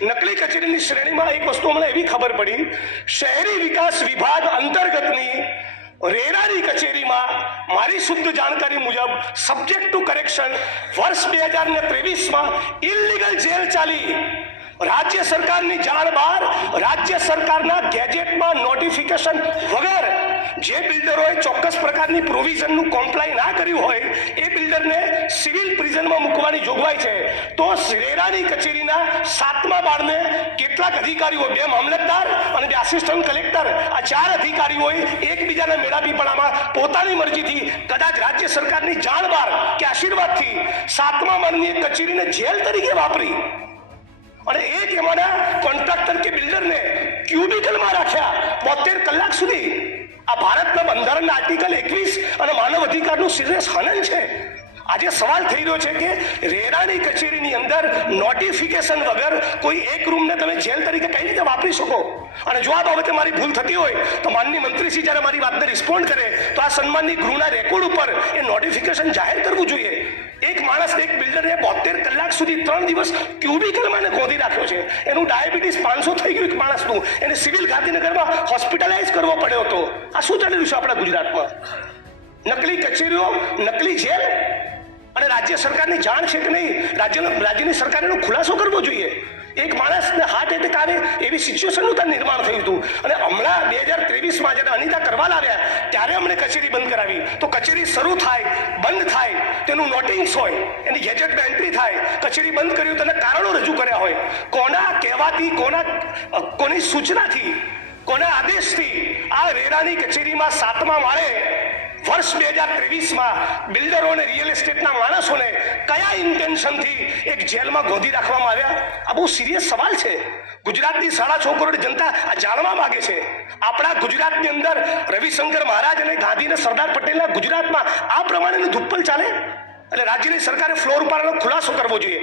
નકલી કચેરીની શ્રેણીમાં એક વસ્તુ અમને એવી ખબર પડી, શહેરી વિકાસ વિભાગ અંતર્ગતની રેરાની કચેરીમાં મારી શુદ્ધ જાણકારી મુજબ સબ્જેક્ટ ટુ કરેક્શન વર્ષ 2023માં ઇલીગલ જેલ ચાલી. રાજ્ય સરકારની જાણ બહાર રાજ્ય સરકારના ગેજેટમાં નોટિફિકેશન વગર જે બિલ્ડરોએ ચોક્કસ પ્રકારની પ્રોવિઝનનું કોમ્પ્લાય ના કર્યું હોય એ બિલ્ડરને સિવિલ પ્રિઝનમાં મૂકવાની જોગવાઈ છે. તો રેરાની કચેરીના 7મા માળને કેટલાક અધિકારીઓ, 2 મામલતદાર અને 2 આસિસ્ટન્ટ કલેક્ટર, આ 4 અધિકારીઓએ એકબીજાના મેળાપીપણામાં પોતાની મરજીથી કદાચ રાજ્ય સરકારની જાણ બહાર કે આશીર્વાદથી 7મા માળની એક કચેરીને જેલ તરીકે વાપરી અને એ જ એમાંના કોન્ટ્રાક્ટર કે બિલ્ડરને ક્યુબિકલમાં રાખ્યા 72 કલાક સુધી. આ ભારતના બંધારણના આર્ટિકલ 21 અને માનવ અધિકારનું સિરિયસ હનન છે. આજે સવાલ થઈ રહ્યો છે કે રેરાની કચેરીની અંદર નોટિફિકેશન વગર કોઈ એક રૂમને તમે જેલ તરીકે કઈ રીતે વાપરી શકો? અને જો આ બાબતે મારી ભૂલ થતી હોય તો માનની મંત્રીશ્રી જ્યારે મારી વાતને રિસ્પોન્ડ કરે તો આ સન્માનની ગૃહના રેકોર્ડ ઉપર એ નોટિફિકેશન જાહેર કરવું જોઈએ. એક માણસ, એક બિલ્ડરને 72 કલાક સુધી 3 દિવસ ક્યુબિકલમાં ગોંધી રાખ્યો છે. એનું ડાયાબિટીસ 500 થઈ ગયું એક માણસનું. એને સિવિલ ગાંધીનગરમાં હોસ્પિટલાઇઝ કરવો પડ્યો હતો. આ શું ચાલી રહ્યું છે આપણા ગુજરાતમાં? નકલી કચેરીઓ, નકલી જેલ. અને રાજ્ય સરકારની જાણ છે કે નહીં? રાજ્યની સરકારે એનો ખુલાસો કરવો જોઈએ. એક માણસને હાર્ટ એટેક આવે એવી સિચ્યુએશનનું ત્યાં નિર્માણ થયું હતું. અને હમણાં 2023માં જ્યારે અનિતા કરવાલ આવ્યા ત્યારે અમને કચેરી બંધ કરાવી. તો કચેરી શરૂ થાય, બંધ થાય તેનું નોટિસ હોય, એની ગેજેટમાં એન્ટ્રી થાય. કચેરી બંધ કર્યું તેના કારણો રજૂ કર્યા હોય. કોના કહેવાથી, કોની સૂચનાથી, કોના આદેશથી આ રેરાની કચેરીમાં 7મા માળે વર્ષ 2023માં બિલ્ડરો અને રિયલ એસ્ટેટના માણસોને કયા ઇન્ટેન્શનથી એક જેલમાં ગોંધી રાખવામાં આવ્યા? આ બહુ સિરિયસ સવાલ છે. ગુજરાતની 6.5 કરોડ જનતા આ જાણવા માંગે છે. આપણા ગુજરાતની અંદર રવિશંકર મહારાજ અને ગાંધી અને સરદાર પટેલના ગુજરાતમાં આ પ્રમાણેનું ધુપ્પલ ચાલે? એટલે રાજ્યની સરકારે ફ્લોર ઉપર ખુલાસો કરવો જોઈએ.